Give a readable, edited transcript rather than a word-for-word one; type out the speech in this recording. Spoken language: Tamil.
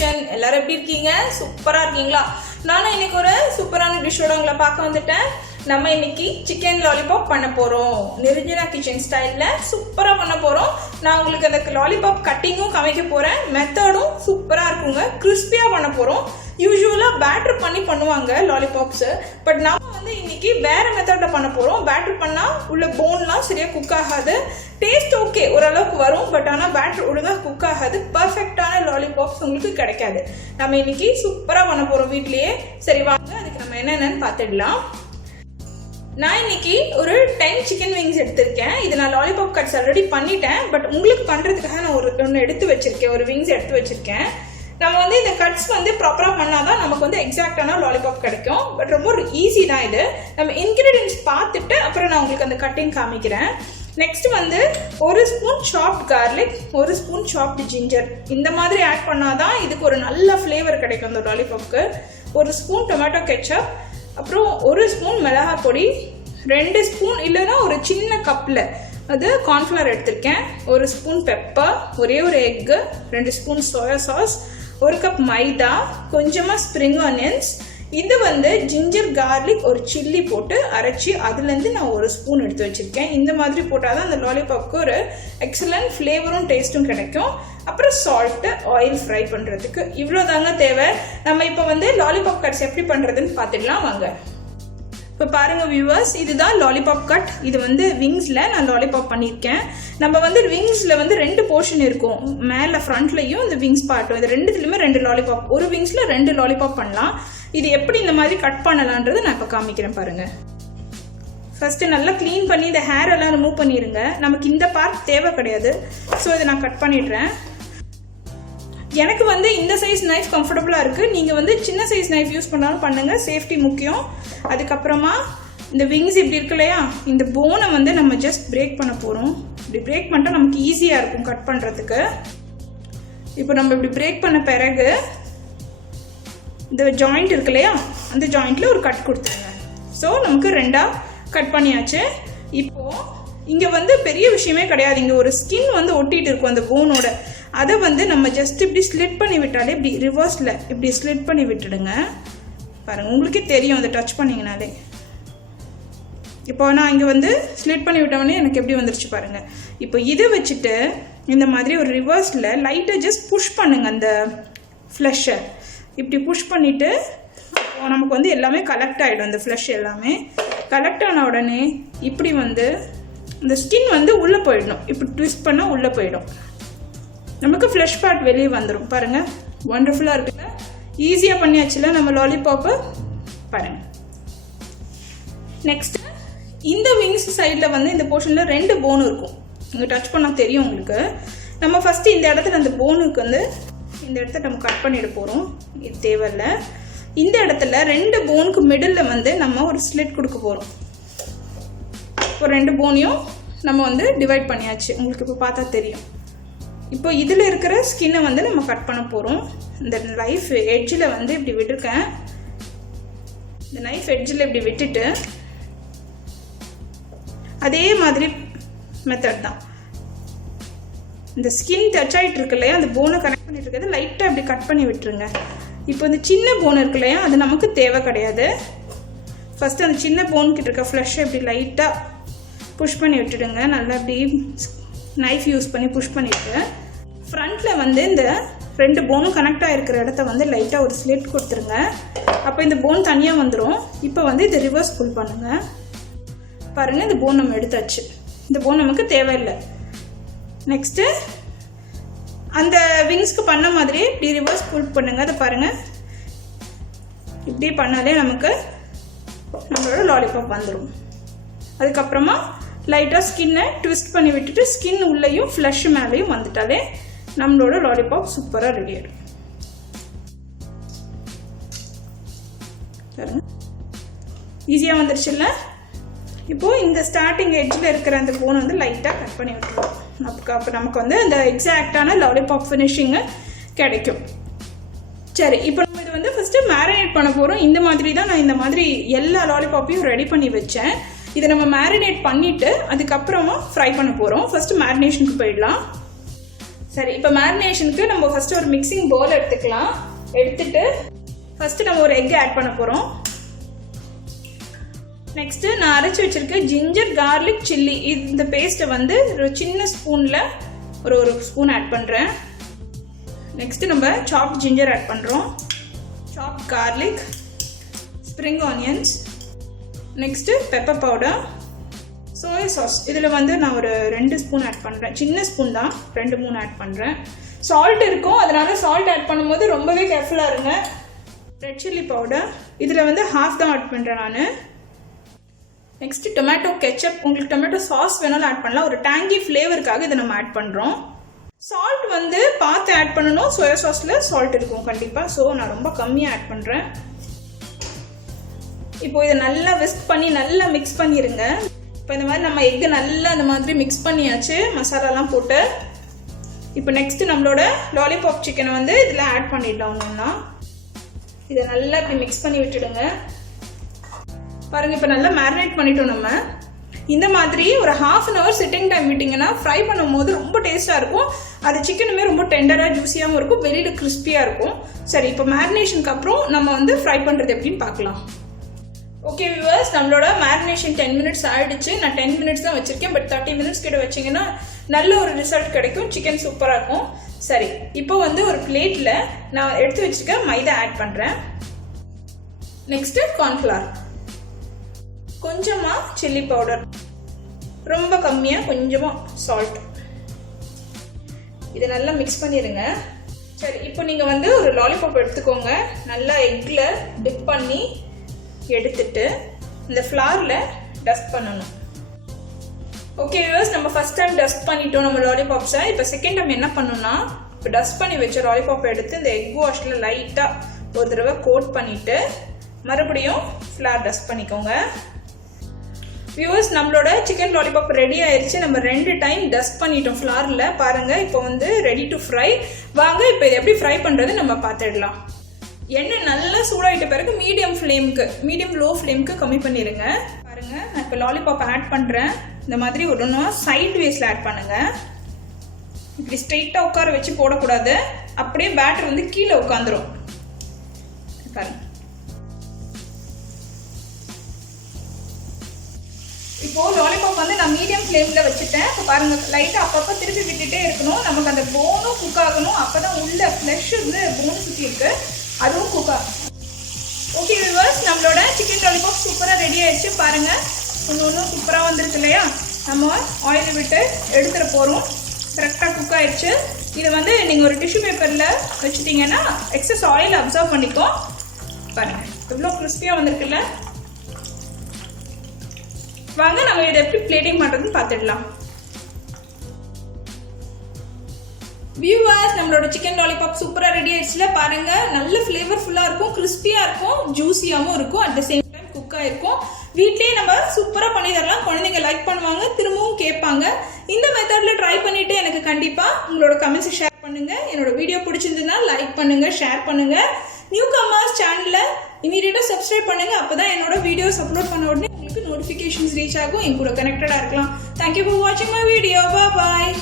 கிச்சன். எல்லாரும் எப்படி இருக்கீங்க? சூப்பரா இருக்கீங்களா? நானும் இன்னைக்கு ஒரு சூப்பரான டிஷ்ஷோட உங்களை பார்க்க வந்துட்டேன். நம்ம இன்னைக்கு சிக்கன் லாலிபாப் பண்ண போறோம். நிரஞ்சனா கிச்சன் ஸ்டைல்ல சூப்பரா பண்ண போறோம். நான் உங்களுக்கு அந்த லாலிபாப் கட்டிங்கும் காமிக்க போறேன். மெத்தடும் சூப்பரா இருக்குங்க. கிறிஸ்பியா பண்ண போறோம். யூஸ்வலா பேட்டர் பண்ணி பண்ணுவாங்க லாலிபாப்ஸ். பட் நம்ம வந்து இன்னைக்கு வேற மெத்தட்ல பண்ண போறோம். பேட்டர் பண்ணா உள்ள போன்லாம் சரியா குக் ஆகாது. டேஸ்ட் ஓகே ஓரளவுக்கு வரும். பட் ஆனால் பேட்டர் ஒழுங்கா குக் ஆகாது. பர்ஃபெக்டான லாலிபாப்ஸ் உங்களுக்கு கிடைக்காது. நம்ம இன்னைக்கு சூப்பரா பண்ண போறோம் வீட்லயே. சரி வாங்க அதுக்கு நம்ம என்னென்னு பார்த்துடலாம். நான் இன்னைக்கு ஒரு 10 சிக்கன் விங்ஸ் எடுத்திருக்கேன். இது நான் லாலிபாப் கட்ஸ் ஆல்ரெடி பண்ணிட்டேன். பட் உங்களுக்கு பண்றதுக்காக நான் ஒன்று எடுத்து வச்சிருக்கேன். ஒரு விங்ஸ் எடுத்து வச்சிருக்கேன். நம்ம வந்து இந்த கட்ஸ் வந்து ப்ராப்பராக பண்ணாதான் நமக்கு வந்து எக்ஸாக்டான லாலிபாப் கிடைக்கும். பட் ரொம்ப ஈஸி தான் இது. நம்ம இன்கிரீடியன்ஸ் பார்த்துட்டு அப்புறம் நான் உங்களுக்கு அந்த கட்டிங் காமிக்கிறேன். நெக்ஸ்ட் வந்து ஒரு ஸ்பூன் சாப்ட் கார்லிக், ஒரு ஸ்பூன் சாப்ட் ஜிஞ்சர். இந்த மாதிரி ஆட் பண்ணாதான் இதுக்கு ஒரு நல்ல ஃப்ளேவர் கிடைக்கும் அந்த லாலிபாப்க்கு. ஒரு ஸ்பூன் டொமேட்டோ கெச்சப், அப்புறம் ஒரு ஸ்பூன் மிளகாய் பொடி, 2 ஸ்பூன் இல்லைன்னா ஒரு சின்ன கப்பில் அது கார்ன்ஃப்ளவர் எடுத்திருக்கேன், ஒரு ஸ்பூன் பெப்பர், ஒரே ஒரு egg, 2 spoon soya sauce, 1 cup maida, கொஞ்சமாக ஸ்ப்ரிங் ஆனியன்ஸ். இது வந்து ஜிஞ்சர் கார்லிக் ஒரு சில்லி போட்டு அரைச்சி அதுலேருந்து நான் ஒரு ஸ்பூன் எடுத்து வச்சுருக்கேன். இந்த மாதிரி போட்டால் தான் அந்த லாலிபாப்க்கு ஒரு எக்ஸலண்ட் ஃப்ளேவரும் டேஸ்ட்டும் கிடைக்கும். அப்புறம் சால்ட்டு, ஆயில் ஃப்ரை பண்ணுறதுக்கு இவ்வளோ தாங்க தேவை. நம்ம இப்போ வந்து லாலிபாப் கட்ஸ் எப்படி பண்ணுறதுன்னு பார்த்துடலாம் வாங்க. இப்போ பாருங்க வியூவர்ஸ், இதுதான் லாலிபாப் கட். இது வந்து விங்ஸில் நான் லாலிபாப் பண்ணியிருக்கேன். நம்ம வந்து விங்ஸில் வந்து 2 போர்ஷன் இருக்கும். மேலே ஃப்ரண்ட்லையும் இந்த விங்ஸ் பார்ட்டும். இது ரெண்டுத்துலையுமே 2 லாலிபாப். ஒரு விங்ஸில் 2 லாலிபாப் பண்ணலாம். இது எப்படி இந்த மாதிரி கட் பண்ணலான்றது நான் இப்போ காமிக்கிறேன் பாருங்க. ஃபர்ஸ்ட்டு நல்லா க்ளீன் பண்ணி இந்த ஹேர் எல்லாம் ரிமூவ் பண்ணிடுங்க. நமக்கு இந்த பார்ட் தேவை கிடையாது. ஸோ இதை நான் கட் பண்ணிடுறேன். எனக்கு வந்து இந்த சைஸ் நைஃப் கம்ஃபர்டபுளாக இருக்குது. நீங்கள் வந்து சின்ன சைஸ் நைஃப் யூஸ் பண்ணாலும் பண்ணுங்கள். சேஃப்டி முக்கியம். அதுக்கப்புறமா இந்த விங்ஸ் இப்படி இருக்கு இல்லையா, இந்த போனை வந்து நம்ம ஜஸ்ட் பிரேக் பண்ண போகிறோம். இப்படி பிரேக் பண்ணிட்டா நமக்கு ஈஸியாக இருக்கும் கட் பண்ணுறதுக்கு. இப்போ நம்ம இப்படி பிரேக் பண்ண பிறகு இந்த ஜாயிண்ட் இருக்கு இல்லையா, அந்த ஜாயிண்ட்டில் ஒரு கட் கொடுத்துருங்க. ஸோ நமக்கு 2ஆக கட் பண்ணியாச்சு. இப்போது இங்கே வந்து பெரிய விஷயமே கிடையாது. இங்கே ஒரு ஸ்கின் வந்து ஒட்டிகிட்டு இருக்கும் அந்த போனோட. அதை வந்து நம்ம ஜஸ்ட் இப்படி ஸ்லிட் பண்ணி விட்டாலே, இப்படி ரிவர்ஸில் இப்படி ஸ்லிட் பண்ணி விட்டுடுங்க. பாருங்கள், உங்களுக்கே தெரியும் அதை டச் பண்ணிங்கனாலே. இப்போ நான் இங்கே வந்து ஸ்லிட் பண்ணி விட்டோடனே எனக்கு எப்படி வந்துருச்சு பாருங்கள். இப்போ இதை வச்சுட்டு இந்த மாதிரி ஒரு ரிவர்ஸில் லைட்டாக ஜஸ்ட் புஷ் பண்ணுங்கள் அந்த ஃப்ளஷை. இப்படி புஷ் பண்ணிவிட்டு நமக்கு வந்து எல்லாமே கலெக்ட் ஆகிடும். அந்த ஃப்ளஷ் எல்லாமே கலெக்ட் ஆன உடனே இப்படி வந்து இந்த ஸ்கின் வந்து உள்ளே போயிடணும். இப்படி ட்விஸ்ட் பண்ணால் உள்ளே போயிடும். நமக்கு ஃப்ளஷ் பார்ட் வெளியே வந்துடும். பாருங்கள், ஒண்டர்ஃபுல்லாக இருக்குல்ல. ஈஸியாக பண்ணியாச்சுல நம்ம லாலிபாப்பு. பாருங்கள். நெக்ஸ்ட்டு இந்த விங்ஸ் சைடில் வந்து இந்த போர்ஷனில் 2 போன் இருக்கும். இங்கே டச் பண்ணால் தெரியும் உங்களுக்கு. நம்ம ஃபஸ்ட்டு இந்த இடத்துல அந்த போனுக்கு வந்து இந்த இடத்த நம்ம கட் பண்ணிட போகிறோம். இது தேவையில்லை. இந்த இடத்துல 2 போனுக்கு மிடில் வந்து நம்ம ஒரு ஸ்லிட் கொடுக்க போகிறோம். இப்போ 2 போனையும் நம்ம வந்து டிவைட் பண்ணியாச்சு. உங்களுக்கு இப்போ பார்த்தா தெரியும். இப்போ இதில் இருக்கிற ஸ்கின்னை வந்து நம்ம கட் பண்ண போகிறோம். இந்த நைஃப் எட்ஜில் வந்து இப்படி விட்டுருக்கேன். இந்த நைஃப் எட்ஜில் இப்படி விட்டுட்டு அதே மாதிரி மெத்தட் தான். இந்த ஸ்கின் டச் ஆகிட்டு இருக்கு இல்லையா, அந்த போனை கனெக்ட் பண்ணிட்டு இருக்கிறது லைட்டாக இப்படி கட் பண்ணி விட்டுருங்க. இப்போ இந்த சின்ன போன் இருக்கு இல்லையா, அது நமக்கு தேவை கிடையாது. ஃபஸ்ட்டு அந்த சின்ன போன்கிட்ட இருக்க ஃப்ளஷை இப்படி லைட்டாக புஷ் பண்ணி விட்டுடுங்க. நல்லா இப்படி நைஃப் யூஸ் பண்ணி புஷ் பண்ணிவிட்டு ஃப்ரண்ட்டில் வந்து இந்த 2 போனும் கனெக்ட் ஆகிருக்கிற இடத்த வந்து லைட்டாக ஒரு ஸ்லிட் கொடுத்துருங்க. அப்போ இந்த போன் தனியாக வந்துடும். இப்போ வந்து இதை ரிவர்ஸ் புல் பண்ணுங்கள். பாருங்கள், இந்த போன் நம்ம எடுத்தாச்சு. இந்த போன் நமக்கு தேவையில்லை. நெக்ஸ்ட்டு அந்த விங்ஸ்க்கு பண்ண மாதிரி இப்படி ரிவர்ஸ் புல் பண்ணுங்கள். அதை பாருங்கள், இப்படி பண்ணாலே நமக்கு நம்மளோட லாலிபாப் வந்துடும். அதுக்கப்புறமா லைட்டாக ஸ்கின்னை ட்விஸ்ட் பண்ணி விட்டுட்டு ஸ்கின் உள்ளேயும் ஃப்ளஷ் மேலேயும் வந்துட்டாலே நம்மளோட லாலிபாப் சூப்பராக ரெடி ஆகிடும். பாருங்கள், ஈஸியாக வந்துருச்சுல்ல. இப்போது இந்த ஸ்டார்டிங் எட்ஜில் இருக்கிற அந்த போனை வந்து லைட்டாக கட் பண்ணி விட்டுருவோம். அப்போ நமக்கு வந்து அந்த எக்ஸாக்டான லாலிபாப் ஃபினிஷிங்கு கிடைக்கும். சரி, இப்போ நம்ம இது வந்து ஃபஸ்ட்டு மேரினேட் பண்ண போகிறோம். இந்த மாதிரி தான் நான் இந்த மாதிரி எல்லா லாலிபாப்பையும் ரெடி பண்ணி வச்சேன். இதை நம்ம மேரினேட் பண்ணிவிட்டு அதுக்கப்புறமா ஃப்ரை பண்ண போகிறோம். ஃபஸ்ட்டு மேரினேஷனுக்கு போயிடலாம். சரி, இப்போ மேரினேஷனுக்கு நம்ம ஃபர்ஸ்ட் ஒரு மிக்சிங் பவுல் எடுத்துக்கலாம். எடுத்துட்டு ஃபர்ஸ்ட் நம்ம ஒரு எக் ஆட் பண்ண போறோம். நெக்ஸ்ட் நான் அரைச்சு வச்சிருக்க ஜிஞ்சர் கார்லிக் சில்லி இந்த பேஸ்ட்டை வந்து ஒரு சின்ன ஸ்பூன்ல ஒரு ஸ்பூன் ஆட் பண்றேன். நெக்ஸ்ட் நம்ம சாப்ட் ஜிஞ்சர் ஆட் பண்றோம், soft garlic, spring onions, next pepper powder, soya sauce. இதில் வந்து நான் ஒரு 2 ஸ்பூன் ஆட் பண்ணுறேன், சின்ன ஸ்பூன் தான், 2-3 ஆட் பண்ணுறேன். சால்ட் இருக்கும், அதனால சால்ட் ஆட் பண்ணும்போது ரொம்பவே கேர்ஃபுல்லாக இருங்க. ரெட் சில்லி பவுடர் இதில் வந்து ½ தான் ஆட் பண்ணுறேன் நான். நெக்ஸ்ட் டொமேட்டோ கெச்சப், உங்களுக்கு டொமேட்டோ சாஸ் வேணாலும் ஆட் பண்ணலாம், ஒரு டேங்கி ஃப்ளேவருக்காக இதை நம்ம ஆட் பண்ணுறோம். சால்ட் வந்து பார்த்து ஆட் பண்ணணும், சோயா சாஸில் சால்ட் இருக்கும் கண்டிப்பாக, ஸோ நான் ரொம்ப கம்மியாக ஆட் பண்ணுறேன். இப்போ இதை நல்லா விஸ்க் பண்ணி நல்லா மிக்ஸ் பண்ணிடுங்க. இப்போ இந்த மாதிரி நம்ம எக்கு நல்லா இந்த மாதிரி மிக்ஸ் பண்ணியாச்சு மசாலாலாம் போட்டு. இப்போ நெக்ஸ்ட் நம்மளோட லாலிபாப் சிக்கனை வந்து இதில் ஆட் பண்ணிடலாம். ஒன்றுன்னா இதை நல்லா இப்படி மிக்ஸ் பண்ணி விட்டுடுங்க. பாருங்க, இப்போ நல்லா மேரினேட் பண்ணிட்டோம். நம்ம இந்த மாதிரி ஒரு ½ an hour சிட்டிங் டைம் விட்டிங்கன்னா ஃப்ரை பண்ணும் போது ரொம்ப டேஸ்ட்டாக இருக்கும். அது சிக்கனுமே ரொம்ப டெண்டராக ஜூஸியாகவும் இருக்கும், வெளியில் கிறிஸ்பியாக இருக்கும். சரி, இப்போ மேரினேஷனுக்கு அப்புறம் நம்ம வந்து ஃப்ரை பண்ணுறது எப்படின்னு பார்க்கலாம். ஓகே வியூவர்ஸ், நம்மளோட மேரினேஷன் 10 minutes ஆயிடுச்சு. நான் 10 minutes தான் வச்சிருக்கேன், பட் 30 minutes கிட்ட வச்சிங்கன்னா நல்ல ஒரு ரிசல்ட் கிடைக்கும், சிக்கன் சூப்பராக இருக்கும். சரி, இப்போ வந்து ஒரு பிளேட்டில் நான் எடுத்து வச்சிருக்க மைதா ஆட் பண்ணுறேன். நெக்ஸ்ட்டு கார்ன்ஃப்ளவர், கொஞ்சமாக சில்லி பவுடர், ரொம்ப கம்மியாக கொஞ்சமாக சால்ட், இதை நல்லா மிக்ஸ் பண்ணிடுங்க. சரி, இப்போ நீங்கள் வந்து ஒரு லாலிபாப் எடுத்துக்கோங்க. நல்லா எக்கில் டிப் பண்ணி எடுத்துட்டு இந்த ஃப்ளாரில் டஸ்ட் பண்ணணும். ஓகே வியூவர்ஸ், நம்ம ஃபர்ஸ்ட் டைம் டஸ்ட் பண்ணிட்டோம் நம்ம லாலிபாப்ஸை. இப்போ செகண்ட் டைம் என்ன பண்ணணும்னா, இப்போ டஸ்ட் பண்ணி வச்ச லாலிபாப்பை எடுத்து இந்த எக் வாஷில் லைட்டாக ஒரு தடவை கோட் பண்ணிவிட்டு மறுபடியும் ஃப்ளார் டஸ்ட் பண்ணிக்கோங்க. வியூவர்ஸ், நம்மளோட சிக்கன் லாலிபாப் ரெடி ஆயிடுச்சு. நம்ம 2 டைம் டஸ்ட் பண்ணிட்டோம் ஃப்ளாரில். பாருங்கள், இப்போ வந்து ரெடி டு ஃப்ரை. வாங்க இப்போ இதை எப்படி ஃப்ரை பண்ணுறது நம்ம பார்த்துடலாம். எண்ணெய் நல்லா சூடாயிட்ட பிறகு மீடியம் லோ ஃப்ளேமுக்கு கம்மி பண்ணிடுங்க. பாருங்க, நான் இப்போ லாலிபாப் ஆட் பண்ணுறேன். இந்த மாதிரி ஒன்றுனா சைட் வேஸில் ஆட் பண்ணுங்க. இப்படி ஸ்ட்ரெயிட்டாக உட்கார வச்சு போடக்கூடாது, அப்படியே பேட்டர் வந்து கீழே உட்காந்துரும். பாருங்க, இப்போ லாலிபாப் வந்து நான் மீடியம் ஃப்ளேமில் வச்சுட்டேன். இப்போ பாருங்க, லைட்டாக அப்பப்போ திருப்பி விட்டுட்டே இருக்கணும். நமக்கு அந்த போனும் குக் ஆகணும், அப்போ தான் உள்ள ஃப்ளஷ் வந்து போனு சுற்றி இருக்கு, அதுவும் குக் ஆகும். ஓகே வியூவர்ஸ், நம்மளோட சிக்கன் லாலிபாப் சூப்பராக ரெடி ஆயிடுச்சு. பாருங்க, ஒன்று சூப்பராக வந்துருக்கு இல்லையா? நம்ம ஆயில் விட்டு எடுத்துட போகிறோம். கரெக்டாக குக் ஆயிடுச்சு. இதை வந்து நீங்கள் ஒரு டிஷ்யூ பேப்பரில் வச்சுட்டிங்கன்னா எக்ஸஸ் ஆயில் அப்சர்வ் பண்ணிக்கும். பாருங்க, எவ்வளோ கிறிஸ்பியாக வந்திருக்குல்ல. வாங்க நம்ம இதை எப்படி பிளேட்டிங் பண்ணுறதுன்னு பார்த்துடலாம். வியூவர்ஸ், நம்மளோட சிக்கன் லாலிபாப் சூப்பராக ரெடி ஆயிடுச்சுல. பாருங்க, நல்ல ஃப்ளேவர்ஃபுல்லாக இருக்கும், கிறிஸ்பியாக இருக்கும், ஜூஸியாகவும் இருக்கும், அட் த சேம் டைம் குக்காக இருக்கும். வீட்லேயே நம்ம சூப்பராக பண்ணி தரலாம். குழந்தைங்க லைக் பண்ணுவாங்க, திரும்பவும் கேட்பாங்க. இந்த மெத்தடில் ட்ரை பண்ணிவிட்டு எனக்கு கண்டிப்பாக உங்களோட கமெண்ட்ஸை ஷேர் பண்ணுங்கள். என்னோட வீடியோ பிடிச்சிருந்ததுன்னா லைக் பண்ணுங்கள், ஷேர் பண்ணுங்கள். நியூ கமர்ஸ் சேனலை இமீடியட்டாக சப்ஸ்கிரைப் பண்ணுங்கள். அப்போ தான் என்னோட வீடியோஸ் அப்லோட் பண்ண உடனே உங்களுக்கு நோட்டிஃபிகேஷன்ஸ் ரீச் ஆகும். என் கூட கனெக்டடாக இருக்கலாம். தேங்க்யூ ஃபார் வாட்சிங் மை வீடியோ. பாய்.